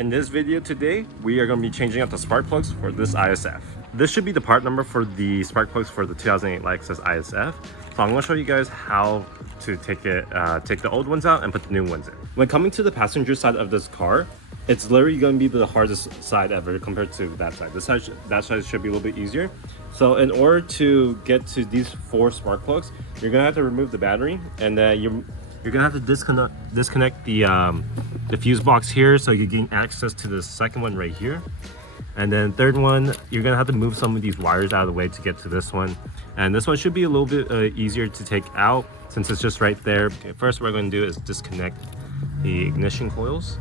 In this video today, we are going to be changing out the spark plugs for this ISF. This should be the part number for the spark plugs for the 2008 Lexus ISF. So I'm going to show you guys how to take the old ones out and put the new ones in. When coming to the passenger side of this car, it's literally going to be the hardest side ever compared to that side. That side should be a little bit easier. So in order to get to these 4 spark plugs, you're going to have to remove the battery, and then you're gonna have to disconnect the fuse box here, so you gain access to the second one right here. And then third one, you're gonna have to move some of these wires out of the way to get to this one. And this one should be a little bit easier to take out since it's just right there. Okay, first what we're gonna do is disconnect the ignition coils.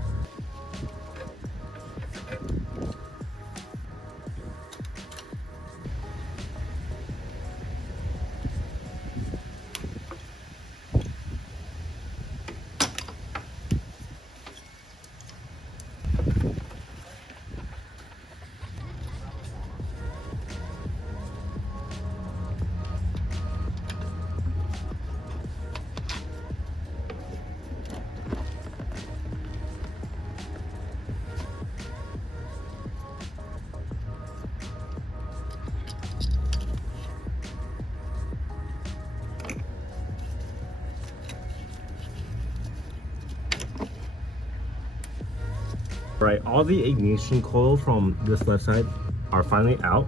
Right, all the ignition coil from this left side are finally out,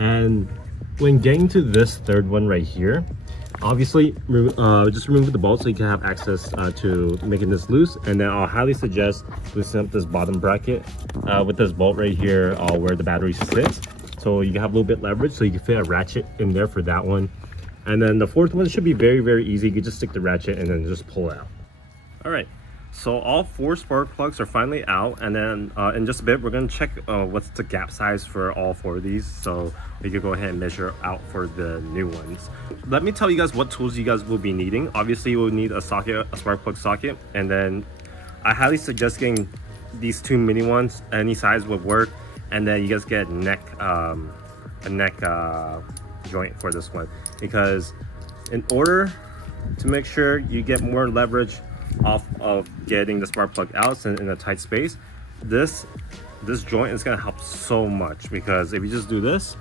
and when getting to this third one right here, obviously just remove the bolt so you can have access to making this loose. And then I'll highly suggest loosening up this bottom bracket with this bolt right here where the battery sits, so you can have a little bit leverage, so you can fit a ratchet in there for that one. And then the fourth one should be very easy. You can just stick the ratchet and then just pull it out. All right, so all 4 spark plugs are finally out, and then in just a bit we're going to check what's the gap size for all 4 of these, so we can go ahead and measure out for the new ones. Let me tell you guys what tools you guys will be needing. Obviously you will need a socket, a spark plug socket, and then I highly suggest getting these 2 mini ones. Any size would work. And then you guys get a neck joint for this one, because in order to make sure you get more leverage off of getting the spark plug out in a tight space, this joint is going to help so much. Because if you just do this,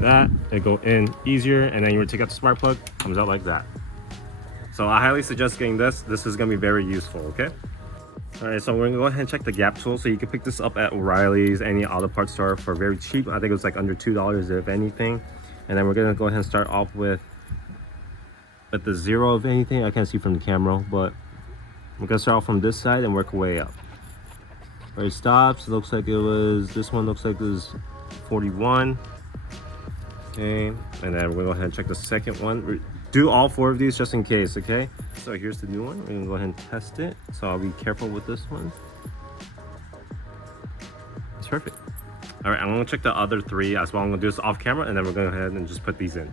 it go in easier, and then you take out the spark plug, comes out like that. So I highly suggest getting this. This is going to be very useful. Okay, all right, so we're gonna go ahead and check the gap tool. So you can pick this up at O'Reilly's, any auto parts store, for very cheap. I think it was like under $2 if anything. And then we're gonna go ahead and start off with the 0 of anything. I can't see from the camera, but we're gonna start off from this side and work our way up. Where it stops, it looks like it was, this one looks like it was 41. Okay, and then we're gonna go ahead and check the second one. Do all 4 of these just in case, okay? So here's the new one. We're gonna go ahead and test it. So I'll be careful with this one. It's perfect. All right, I'm gonna check the other 3 as well. I'm gonna do this off camera, and then we're gonna go ahead and just put these in.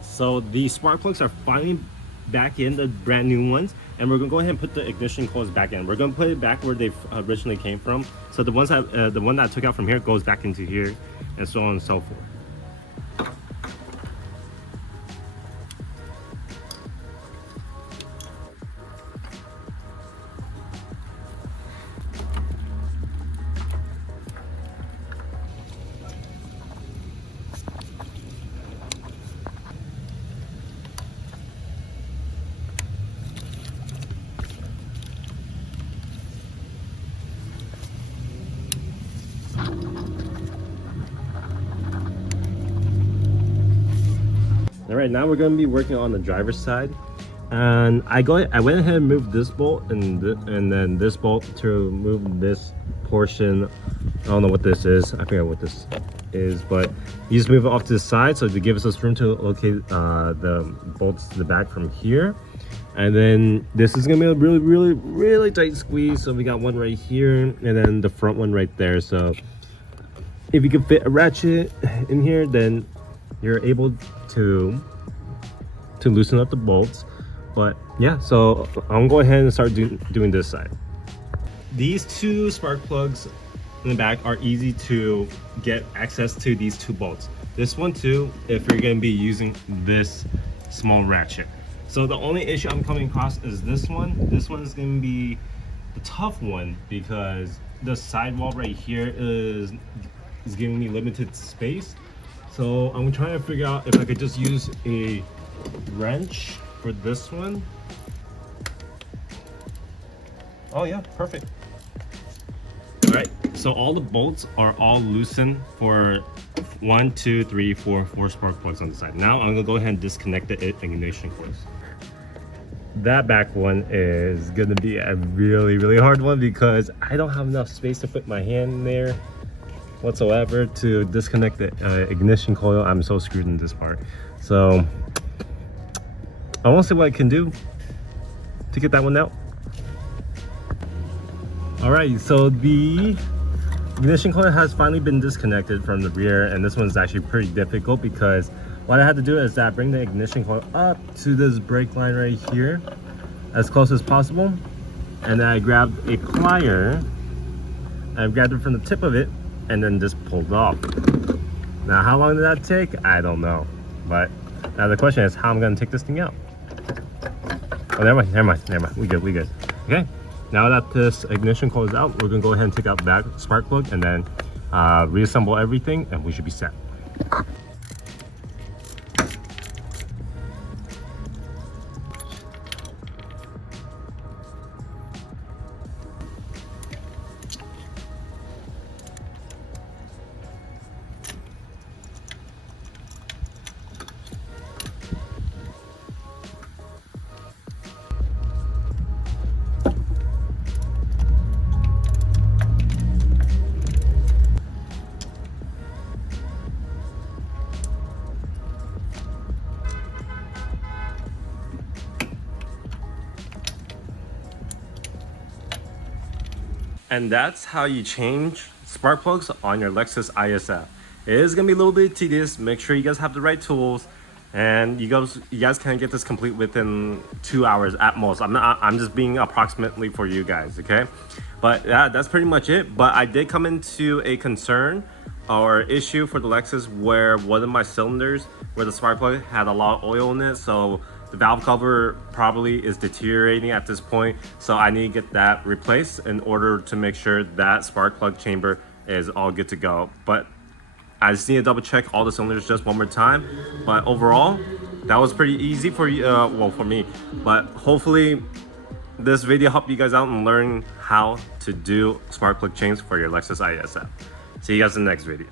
So the spark plugs are finally back in, the brand new ones, and we're gonna go ahead and put the ignition coils back in. We're gonna put it back where they originally came from. So the one that I took out from here goes back into here, and so on and so forth. All right, now we're going to be working on the driver's side, and I went ahead and moved this bolt and then this bolt to remove this portion. I don't know what this is. I forget what this is, but you just move it off to the side so to give us room to locate the bolts to the back from here. And then this is gonna be a really tight squeeze. So we got one right here, and then the front one right there. So if you can fit a ratchet in here, then you're able to loosen up the bolts. But yeah, so I'm gonna go ahead and start doing this side. These 2 spark plugs in the back are easy to get access to, these 2 bolts. This one too, if you're going to be using this small ratchet. So the only issue I'm coming across is this one. This one is going to be the tough one because the sidewall right here is giving me limited space. So I'm trying to figure out if I could just use a wrench for this one. Oh yeah, perfect. All right, so all the bolts are all loosened for 1, 2, 3, 4 spark plugs on the side. Now I'm gonna go ahead and disconnect the ignition coils. That back one is gonna be a really hard one because I don't have enough space to put my hand in there whatsoever to disconnect the ignition coil. I'm so screwed in this part. So I want to see what I can do to get that one out. All right, so the ignition coil has finally been disconnected from the rear, and this one's actually pretty difficult because what I had to do is that bring the ignition coil up to this brake line right here as close as possible, and then I grabbed a plier, I grabbed it from the tip of it, and then just pulled it off. Now how long did that take? I don't know, but now the question is how I'm gonna take this thing out. Oh, never mind, we good. Okay, now that this ignition coil is out, we're gonna go ahead and take out the back spark plug and then reassemble everything, and we should be set. And that's how you change spark plugs on your Lexus ISF. It is gonna be a little bit tedious. Make sure you guys have the right tools, and you guys can get this complete within 2 hours at most. I'm just being approximately for you guys, okay? But that's pretty much it. But I did come into a concern or issue for the Lexus where one of my cylinders, where the spark plug had a lot of oil in it, so the valve cover probably is deteriorating at this point, so I need to get that replaced in order to make sure that spark plug chamber is all good to go. But I just need to double check all the cylinders just one more time. But overall, that was pretty easy for you, well, for me. But hopefully this video helped you guys out and learn how to do spark plug change for your Lexus ISF. See you guys in the next video.